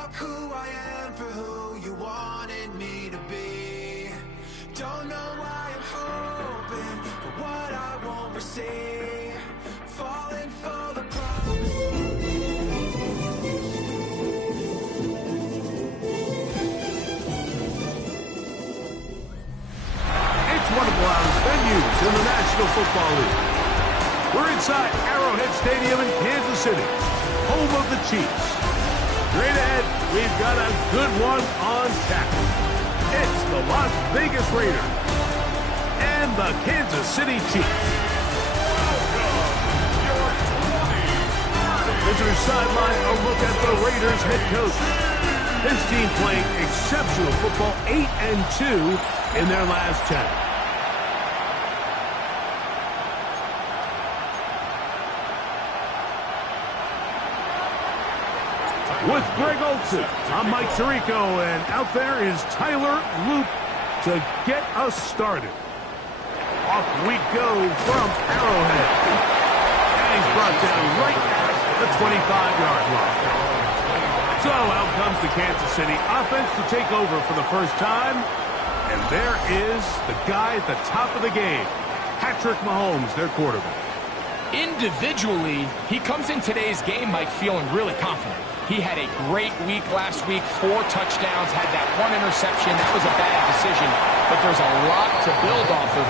up who I am for who you wanted me to be. Don't know why I'm hoping for what I won't receive. Falling for the promise. It's one of the loudest venues in the National Football League. We're inside Arrowhead Stadium in Kansas City, home of the Chiefs. Straight ahead, we've got a good one on tap. It's the Las Vegas Raiders and the Kansas City Chiefs. Visitor sideline, a look at the Raiders head coach. His team playing exceptional football, 8-2 in their last 10. With Greg Olsen, I'm Mike Tirico, and out there is Tyler Loop to get us started. Off we go from Arrowhead. And he's brought down right at the 25-yard line. So out comes the Kansas City offense to take over for the first time. And there is the guy at the top of the game, Patrick Mahomes, their quarterback. Individually, he comes in today's game, Mike, feeling really confident. He had a great week last week, 4 touchdowns, had that 1 interception. That was a bad decision, but there's a lot to build off of.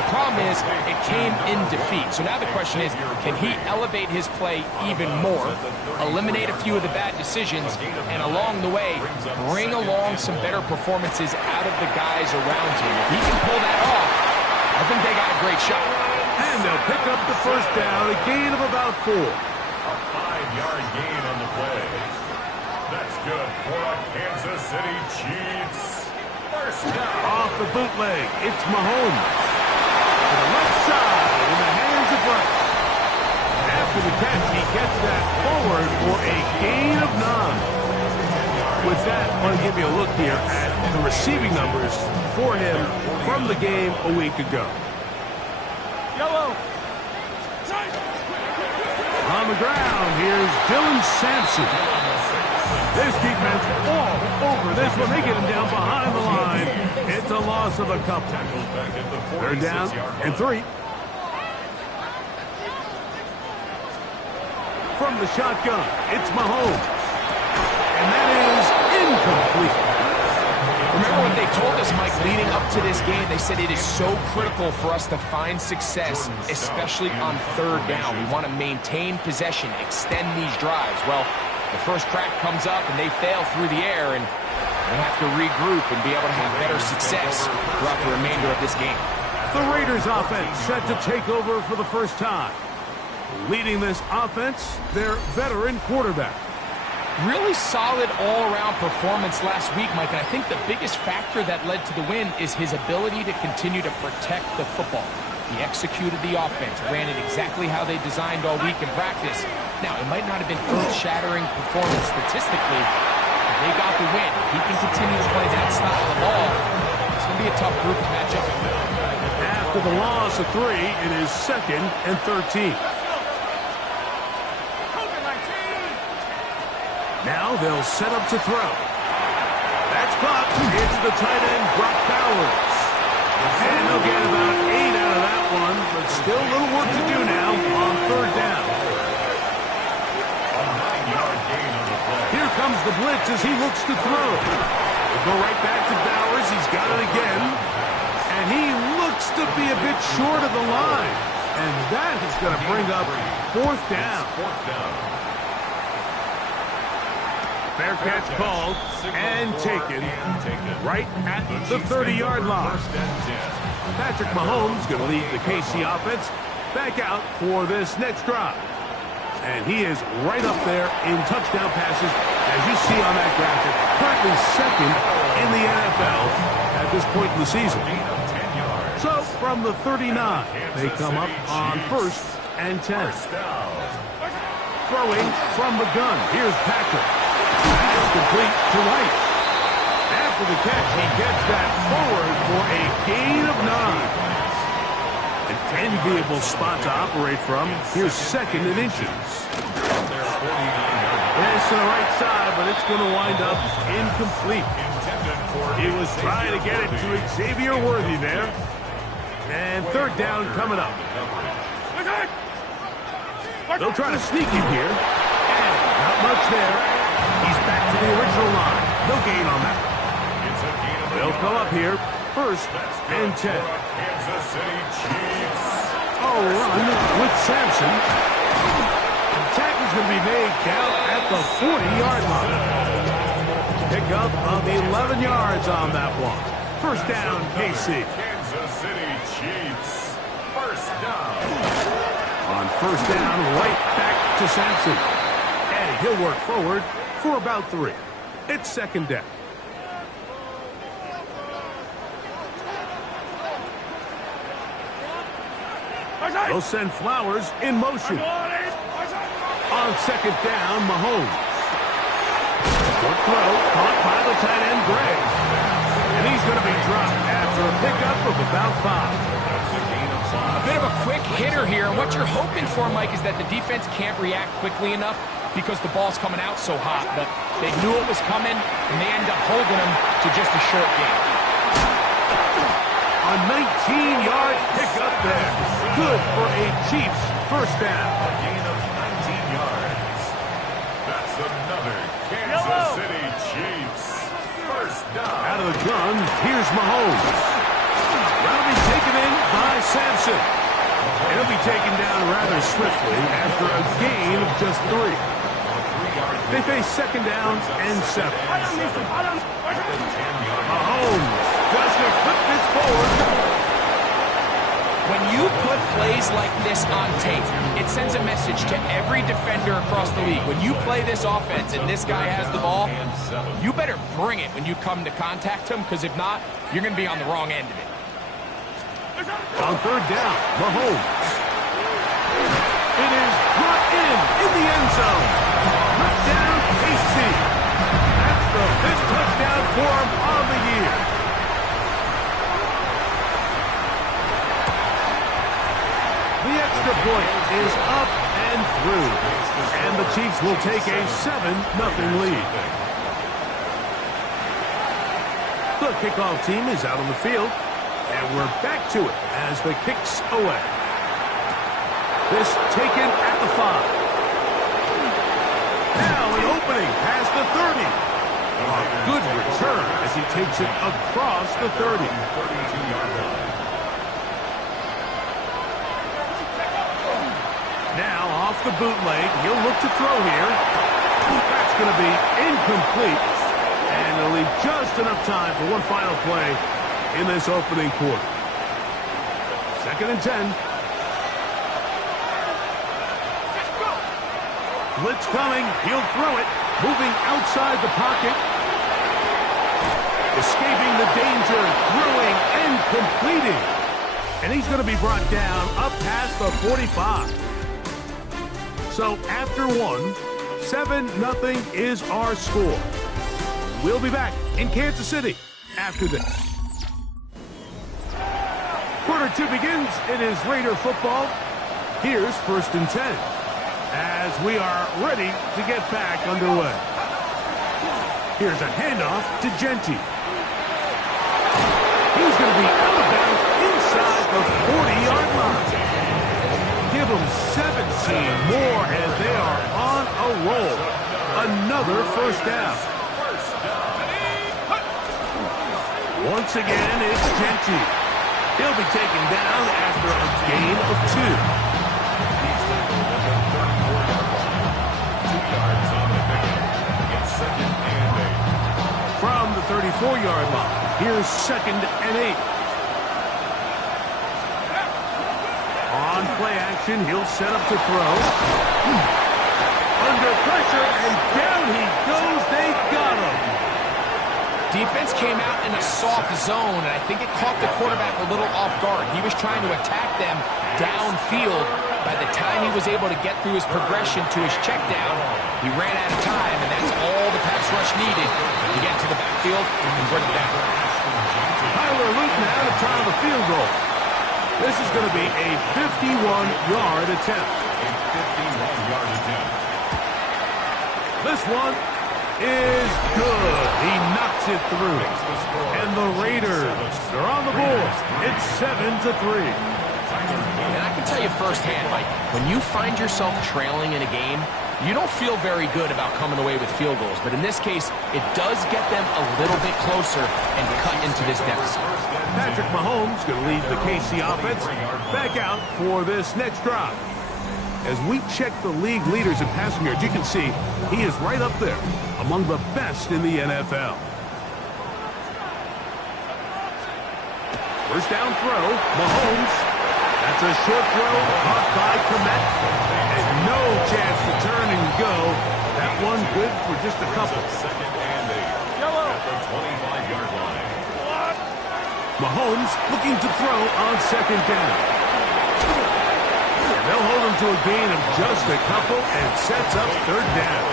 The problem is it came in defeat. So now the question is, can he elevate his play even more, eliminate a few of the bad decisions, and along the way, bring along some better performances out of the guys around him? If he can pull that off, I think they got a great shot. And they'll pick up the first down, a gain of about 4. A 5-yard gain on the play. That's good for a Kansas City Chiefs. First down. Off the bootleg, it's Mahomes. To the left side, in the hands of Rice. After the catch, he gets that forward for a gain of 9. With that, I want to give you a look here at the receiving numbers for him from the game a week ago. Yellow. On the ground, here's Dylan Sampson. This defense all over this one. They get him down behind the line. It's a loss of a couple. They're down and 3. From the shotgun, it's Mahomes. And that is incomplete. Remember what they told us, Mike, leading up to this game? They said it is so critical for us to find success, especially on 3rd down. We want to maintain possession, extend these drives. Well, the first crack comes up and they fail through the air, and they have to regroup and be able to have better success throughout the remainder of this game. The Raiders offense set to take over for the first time. Leading this offense, their veteran quarterback. Really solid all-around performance last week, Mike, and I think the biggest factor that led to the win is his ability to continue to protect the football. He executed the offense, ran it exactly how they designed all week in practice. Now, it might not have been earth-shattering performance statistically, but they got the win. If he can continue to play that style of ball, it's going to be a tough group to match up with. After the loss of 3, it is 2nd and 13. Now they'll set up to throw. That's caught. It's the tight end, Brock Bowers. And they'll get about 8 out of that one, but still a little work to do now on 3rd down. Here comes the blitz as he looks to throw. We'll go right back to Bowers. He's got it again. And he looks to be a bit short of the line. And that is going to bring up 4th down. Fair catch called and taken right at the 30-yard line. Patrick Mahomes going to lead the KC offense back out for this next drive. And he is right up there in touchdown passes, as you see on that graphic. Currently 2nd in the NFL at this point in the season. So from the 39, they come up on 1st and 10. Throwing from the gun, here's Patrick. That's complete to Rice. After the catch, he gets that forward for a gain of 9. An enviable spot to operate from. Here's 2nd and inches. This to the right side, but it's going to wind up incomplete. He was trying to get it to Xavier Worthy there. And third down coming up. They'll try to sneak him here. And not much there. He's back to the original line. No gain on that. They'll come up here. First and 10. Kansas City Chiefs. Oh, run with Sampson. The tackle's going to be made down at the 40-yard line. Pick up of 11 yards on that one. First down, KC. Kansas City Chiefs. First down. On first down, right back to Sampson. And he'll work forward for about 3. It's second down. They'll send Flowers in motion. On second down, Mahomes. Short throw, caught by the tight end, Gray. And he's going to be dropped after a pickup of about 5. A bit of a quick hitter here. What you're hoping for, Mike, is that the defense can't react quickly enough because the ball's coming out so hot. But they knew it was coming, and they end up holding him to just a short game. A 19-yard pickup there. Good for a Chiefs first down. A gain of 19 yards. That's another Kansas City Chiefs first down. Out of the gun, here's Mahomes. That'll be taken in by Sampson. And he'll be taken down rather swiftly after a gain of just 3. They face second down and 7. Mahomes does to flip this forward. When you put plays like this on tape, it sends a message to every defender across the league. When you play this offense and this guy has the ball, you better bring it when you come to contact him, because if not, you're going to be on the wrong end of it. On third down, Mahomes. It is brought in the end zone. Touchdown, KC. That's the 5th touchdown for him on the year. The extra point is up and through. And the Chiefs will take a 7-0 lead. The kickoff team is out on the field. And we're back to it as the kick's away. This taken at the 5. Now an opening past the 30. A good return as he takes it across the 30. 32-yard line. Now off the bootleg, he'll look to throw here. That's going to be incomplete. And it'll leave just enough time for one final play in this opening quarter. Second and 10. Blitz coming. He'll throw it. Moving outside the pocket. Escaping the danger. Throwing and completing. And he's going to be brought down up past the 45. So after 1, 7-0 is our score. We'll be back in Kansas City after this. Quarter 2 begins. It is Raider football. Here's first and 10 as we are ready to get back underway. Here's a handoff to Genty. He's going to be out of bounds inside the 40-yard line. Give them 17 more, and they are on a roll. Another first down. Once again, it's Genty. He'll be taken down after a gain of 2. He's tackled at the 34-yard line. 2 yards on the pickup. It's second and 8. From the 34-yard line, here's second and 8. On play action, he'll set up to throw. Under pressure, and down he goes. They got him. Defense came out in a soft zone, and I think it caught the quarterback a little off guard. He was trying to attack them downfield. By the time he was able to get through his progression to his check down, he ran out of time, and that's all the pass rush needed to get to the backfield and bring it down. Tyler Luton out of time of the field goal. This is going to be a 51-yard attempt. A 51-yard attempt. This one is good. He knocks it through. And the Raiders are on the board. It's 7-3. And I can tell you firsthand, Mike, when you find yourself trailing in a game, you don't feel very good about coming away with field goals. But in this case, it does get them a little bit closer and cut into this deficit. Patrick Mahomes going to lead the KC offense back out for this next drive. As we check the league leaders in passing yards, you can see he is right up there among the best in the NFL. First down throw, Mahomes. That's a short throw caught by Komet. And no chance to turn and go. That one good for just a couple. Second and 8 at the 25-yard line. Mahomes looking to throw on second down. And they'll hold him to a gain of just a couple and sets up third down.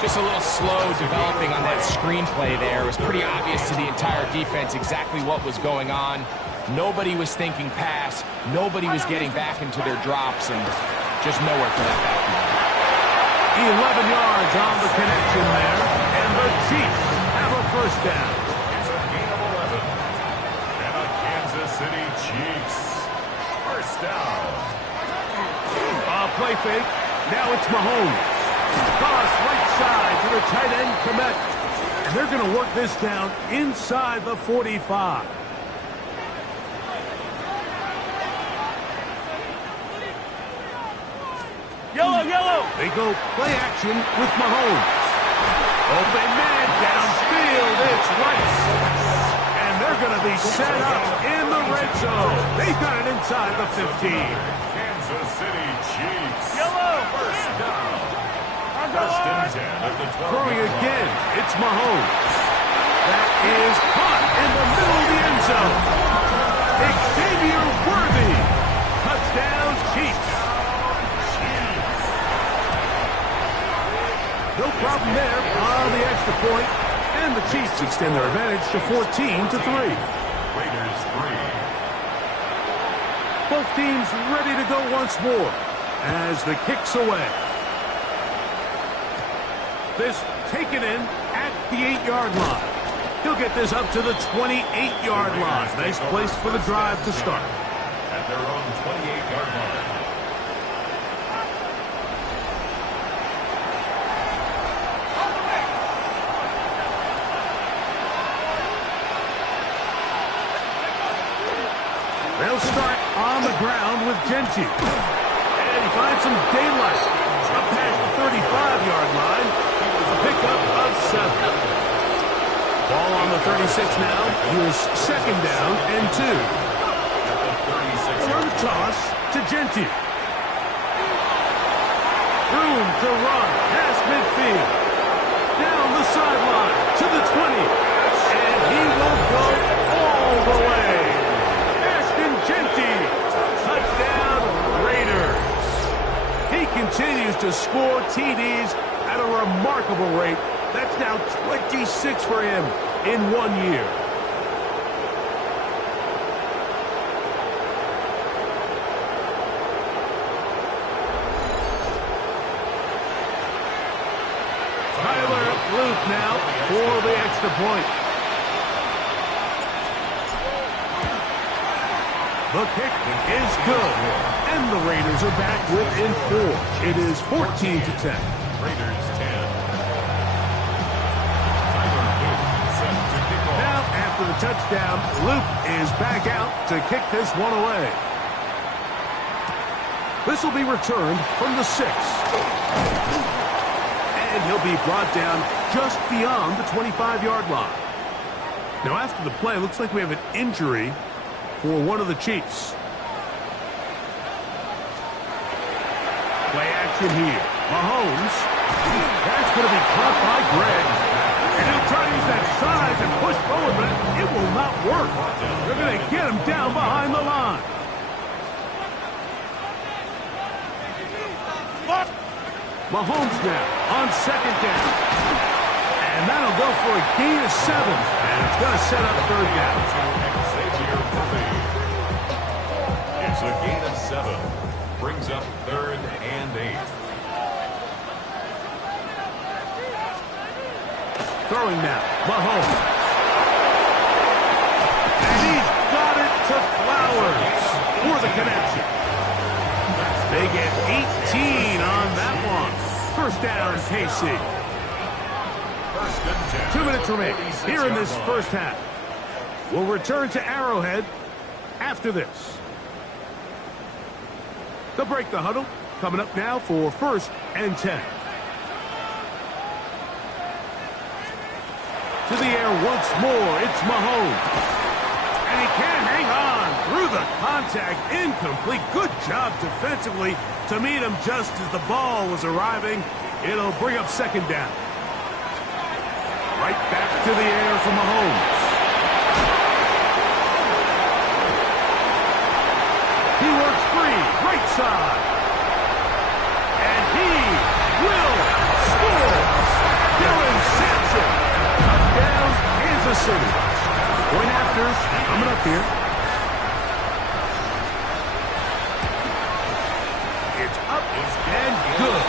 Just a little slow developing on that screenplay there. It was pretty obvious to the entire defense exactly what was going on. Nobody was thinking pass. Nobody was getting back into their drops, and just nowhere for that back. 11 yards on the connection there, and the Chiefs have a first down. It's a gain of 11. And a Kansas City Chiefs first down. Play fake. Now it's Mahomes. Toss right side to the tight end, Komet. And they're going to work this down inside the 45. Yellow. They go play action with Mahomes. Open man downfield. It's Rice. And they're going to be set up in the red zone. They've got it inside the 15. Kansas City Chiefs. Yellow. First down. First and 10 at the 12. Throwing again. It's Mahomes. That is caught in the middle of the end zone. Xavier Worthy. Touchdown Chiefs. No problem there on the extra point. And the Chiefs extend their advantage to 14-3. Raiders 3. Both teams ready to go once more as the kick's away. This taken in at the 8-yard line. He'll get this up to the 28-yard line. Nice place for the drive to start. At their own 28-yard line. They'll start on the ground with Genty. And he finds some daylight. Up past the 35-yard line. A pickup of 7. Ball on the 36 now. Here's second down and 2. Run toss to Genty. Room to run past midfield. Down the sideline to the 20. And he will go all the way. Genty, touchdown Raiders. He continues to score TDs at a remarkable rate. That's now 26 for him in 1 year. Tyler Luke now for the extra point. The kick is good, and the Raiders are back within 4. It is 14-10. Raiders 10. Tyler Luke set to kick off. Now, after the touchdown, Luke is back out to kick this one away. This will be returned from the 6. And he'll be brought down just beyond the 25-yard line. Now, after the play, it looks like we have an injury for one of the Chiefs. Play action here. Mahomes. That's going to be caught by Greg. And he'll try to use that size and push forward, but it will not work. They're going to get him down behind the line. Mahomes now on second down. And that'll go for a gain of 7. And it's going to set up third down. It's a gain of 7. Brings up third and 8. Throwing now, Mahomes. And he's got it to Flowers for the connection. They get 18 on that one. First down, KC. 2 minutes remaining here in this first half. We'll return to Arrowhead after this. They'll break the huddle. Coming up now for 1st and 10. To the air once more, it's Mahomes. And he can't hang on through the contact. Incomplete. Good job defensively to meet him just as the ball was arriving. It'll bring up 2nd down. Right back to the air for Mahomes. He works free, right side. And he will score. Dylan Sampson. Touchdown, Kansas City. Point after, coming up here. It's up and good.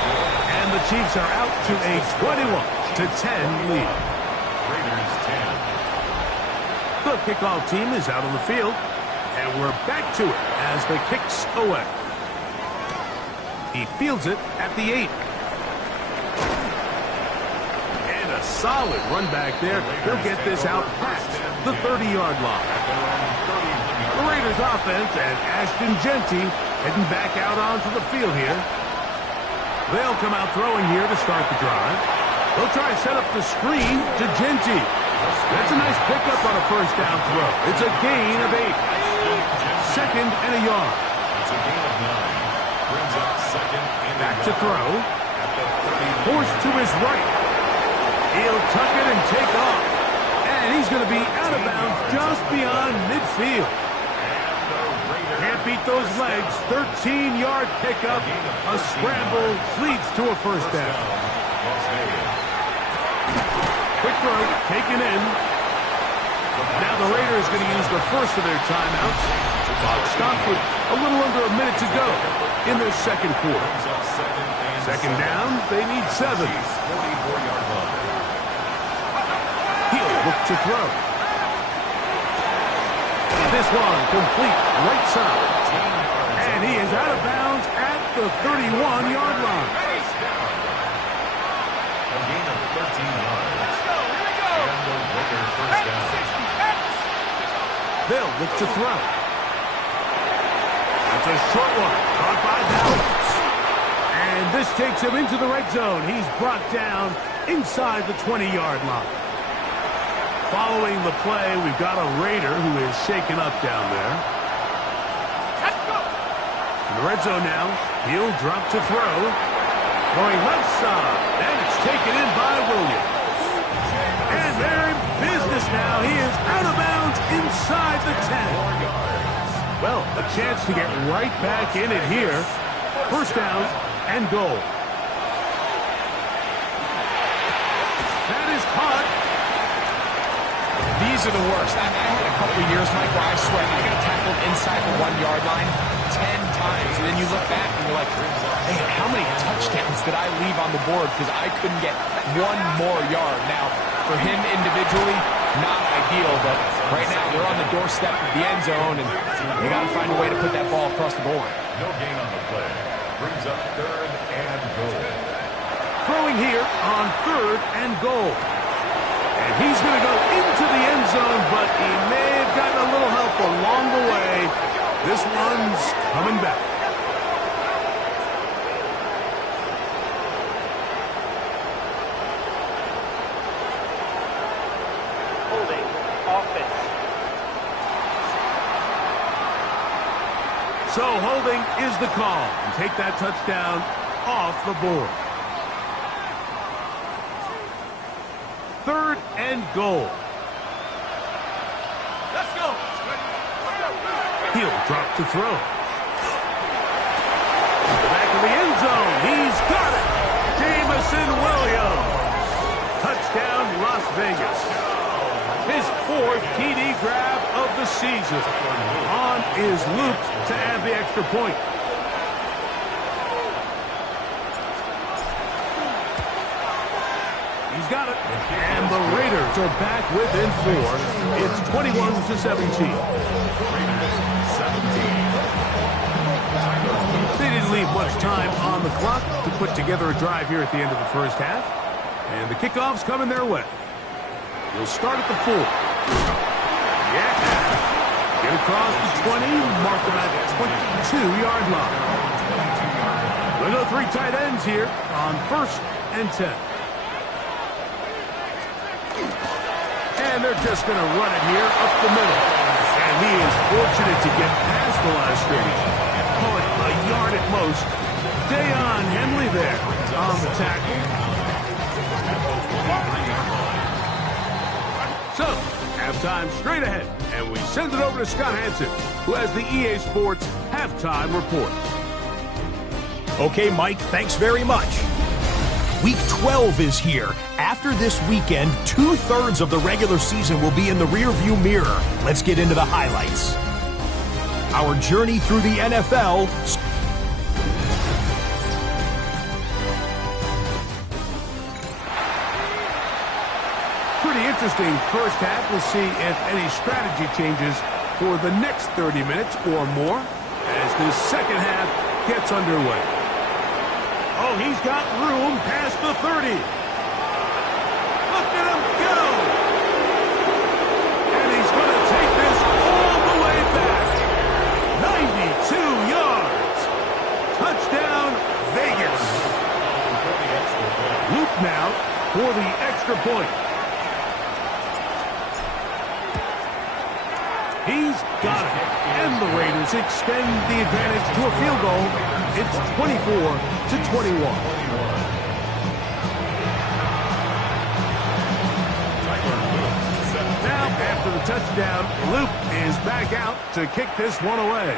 And the Chiefs are out to a 21-10 lead. Raiders 10. The kickoff team is out on the field. And we're back to it as the kick's away. He fields it at the 8. And a solid run back there. He'll get this out past the 30-yard line. The Raiders offense and Ashton Genty heading back out onto the field here. They'll come out throwing here to start the drive. They'll try to set up the screen to Genty. That's a nice pickup on a 1st down throw. It's a gain of 8. 2nd and a yard. It's a gain of 9. Brings up 2nd and back to throw. Forced to his right. He'll tuck it and take off. And he's going to be out of bounds just beyond midfield. Can't beat those legs. 13-yard pickup. A scramble leads to a 1st down. Quick throw taken in. Now the Raiders going to use the first of their timeouts. Clock stops with a little under a minute to go in their 2nd quarter. 2nd down, they need 7. He'll look to throw. This one complete right side. And he is out of bounds at the 31-yard line. A gain of 13 yards. And the Raiders 1st down. They'll look to throw. That's a short one. Caught by Dallas. And this takes him into the red zone. He's brought down inside the 20-yard line. Following the play, we've got a Raider who is shaken up down there. In the red zone now. He'll drop to throw. Going left side. And it's taken in by Williams. And they're in business now. He is out of bounds inside the 10. Well, a chance to get right back in it here. 1st down and goal. That is caught. These are the worst. I had a couple of years, Mike, where I swear I got tackled inside the 1-yard line 10 times. And then you look back and you're like, man, how many touchdowns did I leave on the board because I couldn't get one more yard? Now, for him individually, not ideal, but right now they're on the doorstep of the end zone, and they got to find a way to put that ball across the goal line. No gain on the play. Brings up 3rd and goal. Throwing here on 3rd and goal. And he's going to go into the end zone, but he may have gotten a little help along the way. This one's coming back. Holding offense. So holding is the call. And take that touchdown off the board. 3rd and goal. Let's go. He'll drop to throw. Back in the end zone. He's got it. Jameson Williams. Touchdown, Las Vegas. His 4th TD grab of the season. On is looped to add the extra point. He's got it. And the Raiders are back within 4. It's 21-17. They didn't leave much time on the clock to put together a drive here at the end of the first half. And the kickoff's coming their way. They'll start at the 4. Yeah. Get across the 20, mark them at the 22-yard line. We'll go 3 tight ends here on 1st and 10. And they're just going to run it here up the middle. And he is fortunate to get past the line of scrimmage. Call it a yard at most. Dayon Henley there on the tackle. So, halftime straight ahead. And we send it over to Scott Hansen, who has the EA Sports halftime report. Okay, Mike, thanks very much. Week 12 is here. After this weekend, 2/3 of the regular season will be in the rearview mirror. Let's get into the highlights. Our journey through the NFL. Pretty interesting first half. We'll see if any strategy changes for the next 30 minutes or more as this second half gets underway. Oh, he's got room past the 30. Look at him go! And he's going to take this all the way back. 92 yards. Touchdown, Vegas. Loop now for the extra point. He's got it. And the Raiders extend the advantage to a field goal. It's 24-21. Now, after the touchdown, Luke is back out to kick this one away.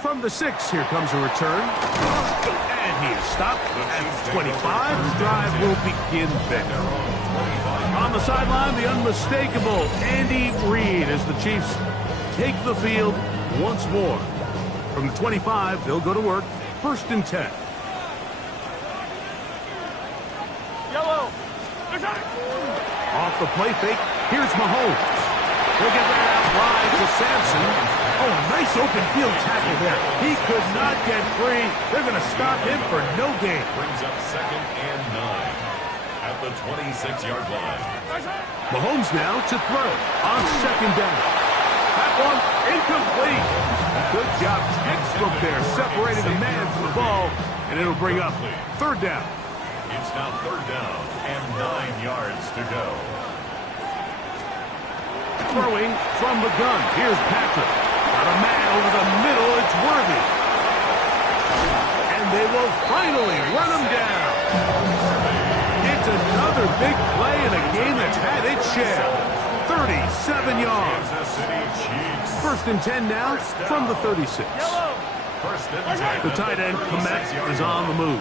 From the 6, here comes a return. And he is stopped at 25. The drive will begin there. On the sideline, the unmistakable Andy Reid as the Chiefs take the field once more. From the 25, they'll go to work. 1st and 10. Yellow. Off the play fake, here's Mahomes. He'll get that out wide to Sampson. Oh, nice open field tackle there. He could not get free. They're going to stop him for no gain. Brings up 2nd and 9 at the 26-yard line. Mahomes now to throw on 2nd down. That one incomplete. Good job, textbook there, separating the man from the ball, and it'll bring up 3rd down. It's now 3rd down and 9 yards to go. Throwing from the gun. Here's Patrick. Got a man over the middle. It's Worthy. And they will finally run him down. It's another big play in a game that's had its share. 37 yards. 1st and 10 now from the 36. The tight end, Komet, is on the move.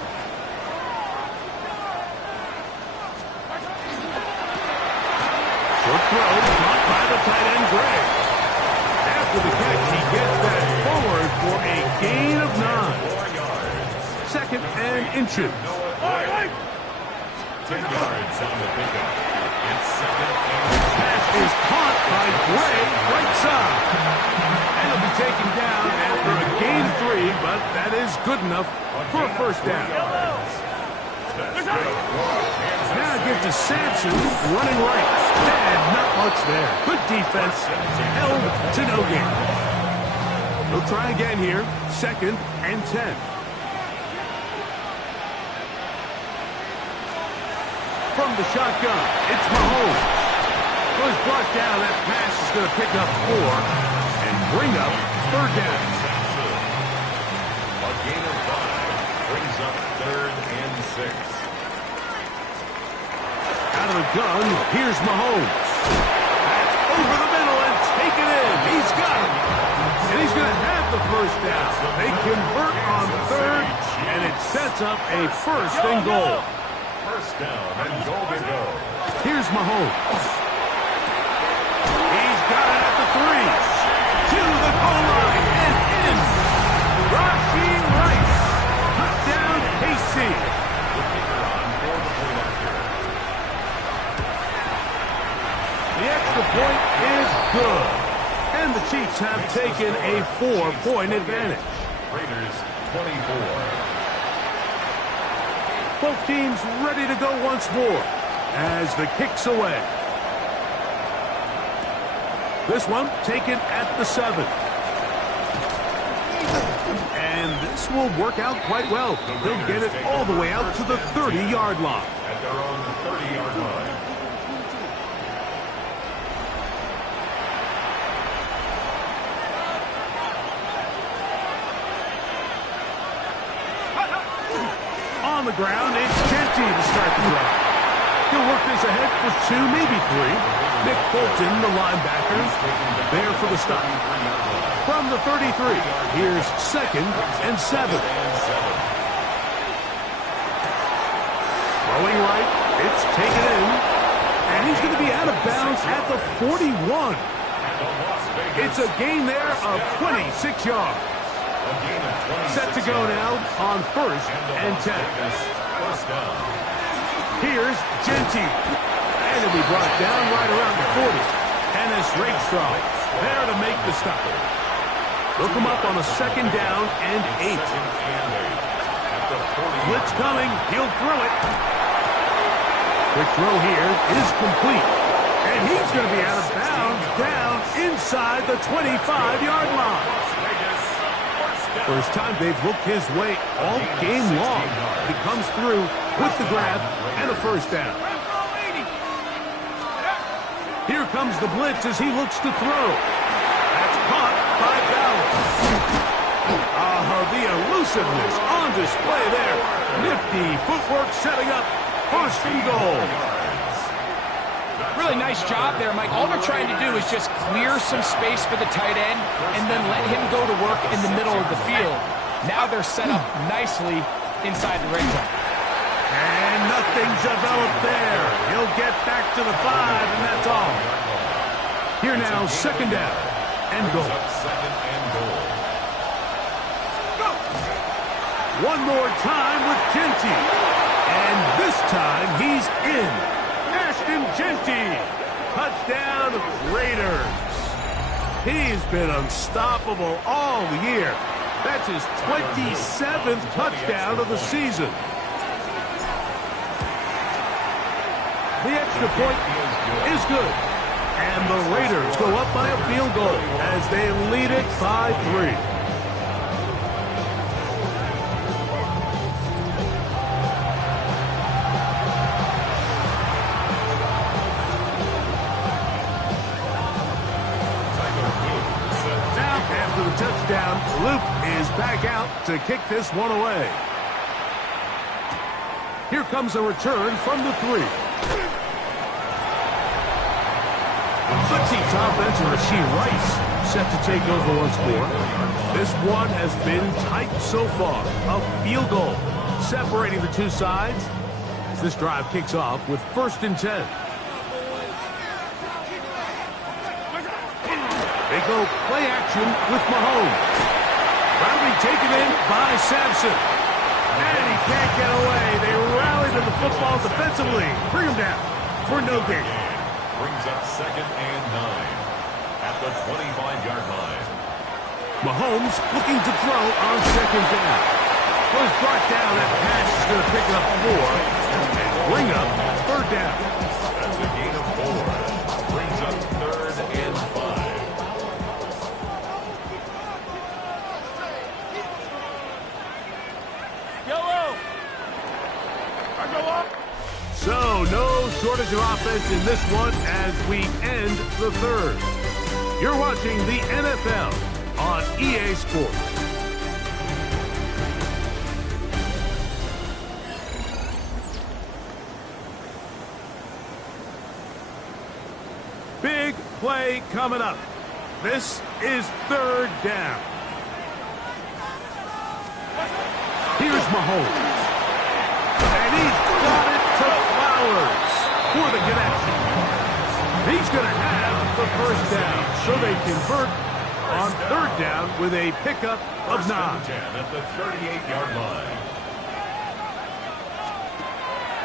Short throw, caught by the tight end, Gray. After the catch, he gets that forward for a gain of 9. 2nd and inches. 10 yards on the pickup. It's 2nd and Pass is caught by Gray, right side. And it'll be taken down after a gain of 3, but that is good enough for a 1st down. Now give to Sampson, running right. And not much there. Good defense, held to no gain. They'll try again here, 2nd and 10. From the shotgun, it's Mahomes. Was brought down. That pass is going to pick up 4 and bring up 3rd down. a gain of 5 brings up 3rd and 6. Out of the gun, here's Mahomes. That's over the middle and taken in. He's got it. And he's going to have the 1st down. They convert on 3rd, and it sets up a 1st and goal. 1st down and goal to go. Here's Mahomes. He's got it at the 3. To the goal line and in. Rashee Rice. Touchdown, KC. The kicker on for the point after. extra point is good. And the Chiefs have taken a 4-point advantage. Raiders 24. Both teams ready to go once more as the kick's away. This one taken at the 7. And this will work out quite well. They'll get it all the way out to the 30-yard line. At their own 30-yard line. On the ground, it's Genty to start the drive. He'll work this ahead for 2, maybe 3. Nick Bolton, the linebacker, there for the stop. From the 33, here's 2nd and 7. Throwing right, it's taken in. And he's going to be out of bounds at the 41. It's a gain there of 26 yards. Set to go now on 1st and 10. Here's Genty. And he'll be brought down right around the 40. Dennis Rakestraw there to make the stop. They'll come up on a 2nd down and 8. Blitz coming. He'll throw it. Quick throw here is complete. And he's going to be out of bounds down inside the 25-yard line. First time they've looked his way all game long. He comes through with the grab and a 1st down. Here comes the blitz as he looks to throw. That's caught by Dallas. The elusiveness on display there. Nifty footwork setting up 1st and goal. Really nice job there, Mike. All they're trying to do is just clear some space for the tight end and then let him go to work in the middle of the field. Now they're set up nicely inside the red zone. And nothing developed there. He'll get back to the 5, and that's all. Here now, 2nd down and goal. One more time with Genty. And this time he's in. Ashton Genty. Touchdown, Raiders. He's been unstoppable all year. That's his 27th touchdown of the season. The extra point is good. And the Raiders go up by a field goal as they lead it by 3. Touchdown. Luke is back out to kick this one away. Here comes a return from the 3. The Chiefs offense, Rashee Rice, set to take over once more. This one has been tight so far. A field goal separating the two sides as this drive kicks off with 1st and 10. They go play action with Mahomes. Roundly taken in by Sampson. And he can't get away. They rally to the football defensively. Bring him down for no gain. Brings up 2nd and 9 at the 25-yard line. Mahomes looking to throw on 2nd down. Was brought down. That pass is going to pick up 4 and bring up 3rd down. That's a gain of 4. Brings up 3rd and 5. So, no shortage of offense in this one as we end the 3rd. You're watching the NFL on EA Sports. Big play coming up. This is 3rd down. Here's Mahomes. And he's got it to Flowers for the connection. He's going to have the 1st down. So they convert on 3rd down with a pickup of 9. 10 at the 38-yard line.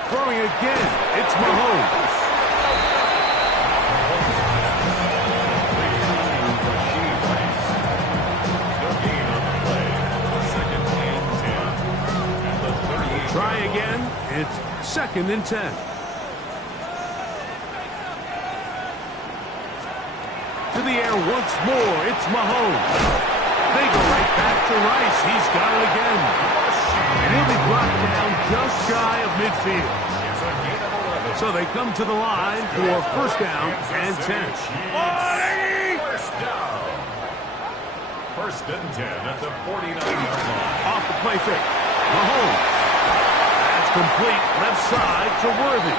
Throwing again, it's Mahomes. 2nd and 10. To the air once more, it's Mahomes. They go right back to Rice. He's got it again. And he'll be brought down just shy of midfield. So they come to the line for 1st down and 10. First down. 1st and 10 at the 49-yard line. Off the play fake. Mahomes. That's complete left side to Worthy.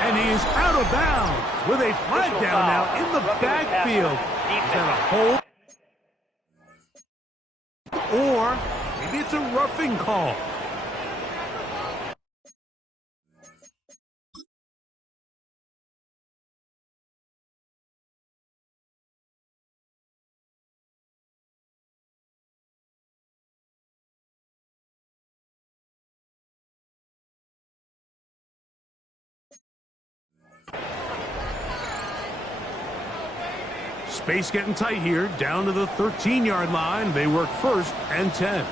And he's out of bounds with a flag down now in the backfield. Is that a hold? Or maybe it's a roughing call. Space getting tight here, down to the 13-yard line. They work 1st and 10.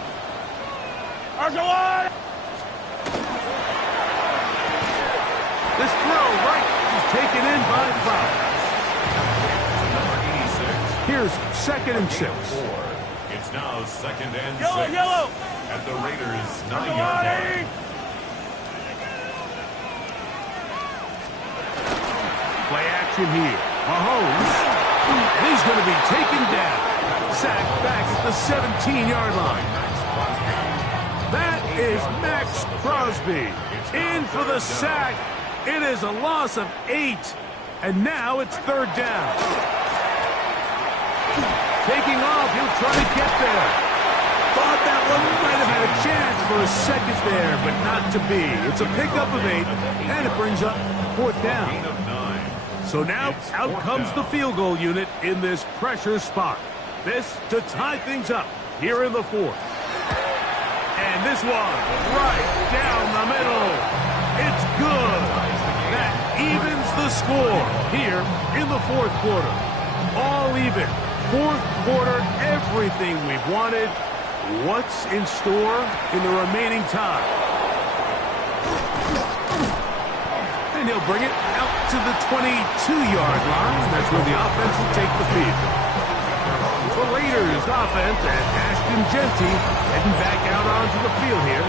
This throw right is taken in by Flowers. Here's 2nd and 6. It's now 2nd and 6. At the Raiders' 9-yard line. Play action here. Mahomes. And he's going to be taken down. Sacked back at the 17-yard line. That is Max Crosby. In for the sack. It is a loss of 8. And now it's 3rd down. Taking off. He'll try to get there. Thought that one might have had a chance for a second there, but not to be. It's a pickup of 8, and it brings up 4th down. So now out comes the field goal unit in this pressure spot. This to tie things up here in the 4th. And this one right down the middle. It's good. That evens the score here in the 4th quarter. All even. 4th quarter, everything we've wanted. What's in store in the remaining time? And he'll bring it out to the 22-yard line. That's where the offense will take the field. The Raiders offense and Ashton Genty heading back out onto the field here.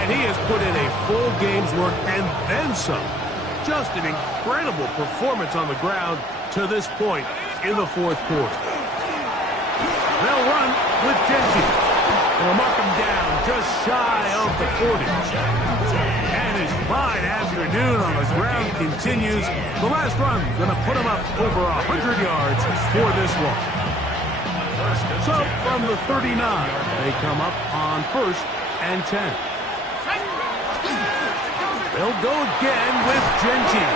And he has put in a full game's work and then some. Just an incredible performance on the ground to this point in the 4th quarter. They'll run with Genty. They'll mark him down just shy of the 40. And his fine afternoon on the ground continues. The last run going to put him up over 100 yards for this one. So from the 39, they come up on 1st and 10. They'll go again with Genty.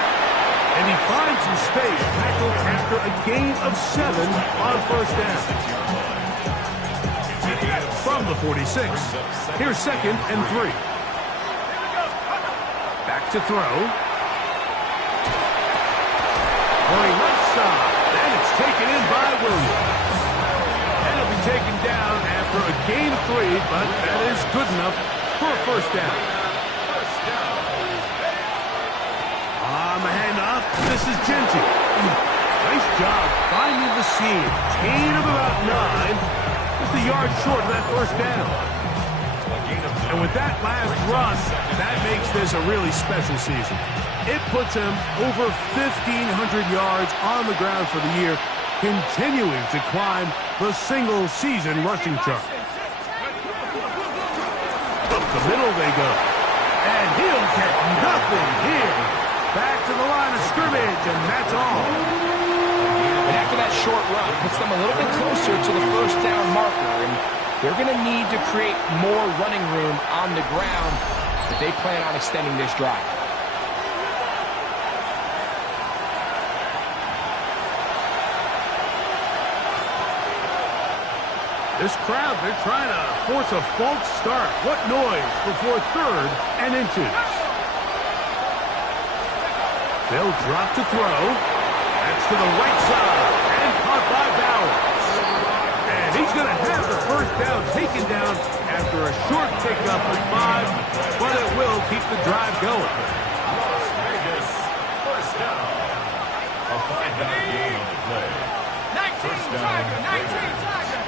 And he finds some space tackled after a gain of 7 on 1st down. From the 46, here's 2nd and 3. Back to throw. Going left side, and it's taken in by Williams. And it'll be taken down after a gain of 3, but that is good enough for a 1st down. On the handoff, this is Genty. Nice job finding the seam. Gain of about 9. Just a yard short of that 1st down. And with that last run, that makes this a really special season. It puts him over 1,500 yards on the ground for the year, continuing to climb the single-season rushing chart. Up the middle they go. And he'll get nothing here. Back to the line of scrimmage, and that's all. And after that short run, puts them a little bit closer to the 1st down marker, and they're going to need to create more running room on the ground if they plan on extending this drive. This crowd, they're trying to force a false start. What noise before 3rd and inches. They'll drop to throw. That's to the right side, and caught by Bowers. And he's going to have the 1st down taken down after after a short pickup of 5, but it will keep the drive going. Las Vegas, first down. A 5-yard gain on the play. 19 Tiger, 19 Tiger.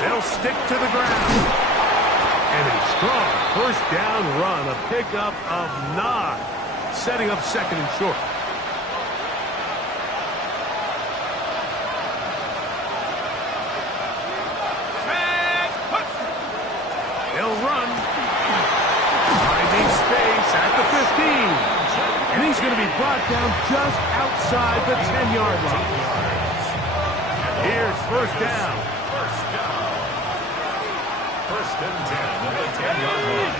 They'll stick to the ground. And a strong first down run, a pickup of 9, setting up second and short. They'll run. Finding space at the 15. And he's going to be brought down just outside the 10-yard line. Here's first down. First and 10 at the 10-yard line.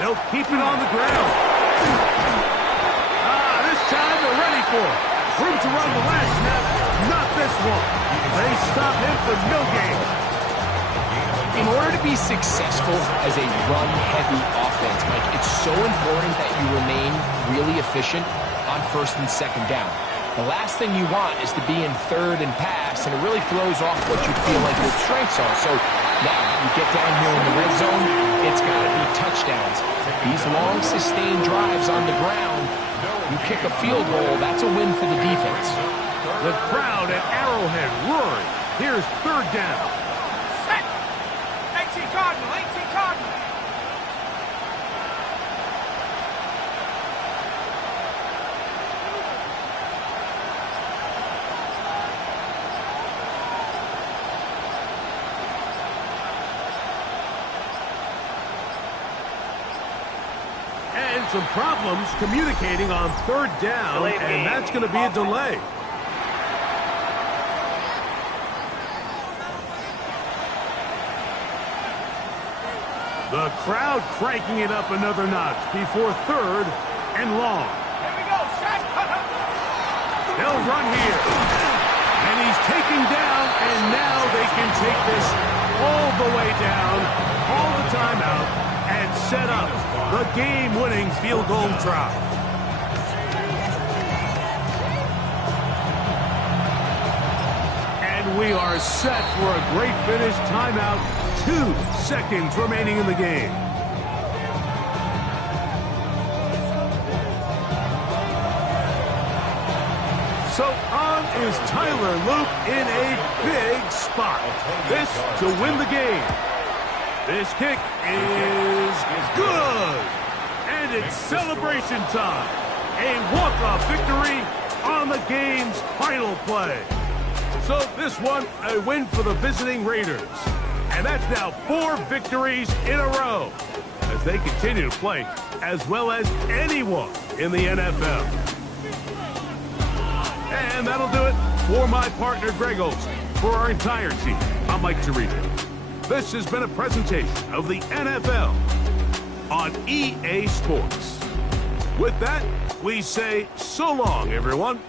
They'll keep it on the ground. This time they're ready for it. Room to run the last snap. Not this one. They stop him for no gain. In order to be successful as a run-heavy offense, Mike, it's so important that you remain really efficient on first and second down. The last thing you want is to be in third and pass, and it really throws off what you feel like your strengths are. So now you get down here in the red zone, it's got to be touchdowns. These long, sustained drives on the ground, you kick a field goal, that's a win for the defense. The crowd at Arrowhead roaring. Here's third down. 18 Cardinal, 18 Cardinal. And some problems communicating on third down, and that's going to be a delay. The crowd cranking it up another notch before third and long. Here we go, set. They'll run here. And he's taken down, and now they can take this all the way down, call the timeout, and set up the game-winning field goal try. And we are set for a great finish. Timeout. 2 seconds remaining in the game. So on is Tyler Luke in a big spot. This to win the game. This kick is good. And it's celebration time. A walk-off victory on the game's final play. So this one, a win for the visiting Raiders. And that's now 4 victories in a row as they continue to play as well as anyone in the NFL. And that'll do it for my partner, Greg Olson. For our entire team, I'm Mike Tirico. This has been a presentation of the NFL on EA Sports. With that, we say so long, everyone.